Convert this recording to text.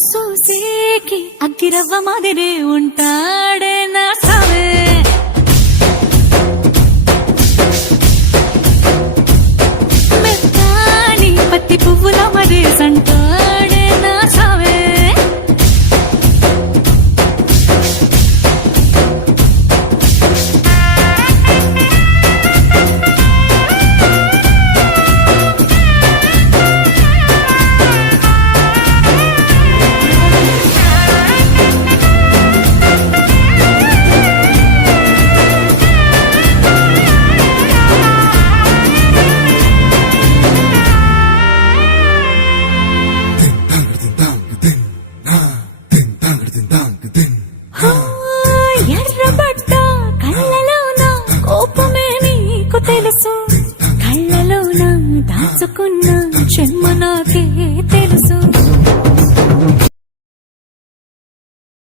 చూసేకి అగ్గిరవ్వ మాదిరి ఉంటాడే నా సావే మెత్తాని పత్తి పువ్వుల మరి సంటాడే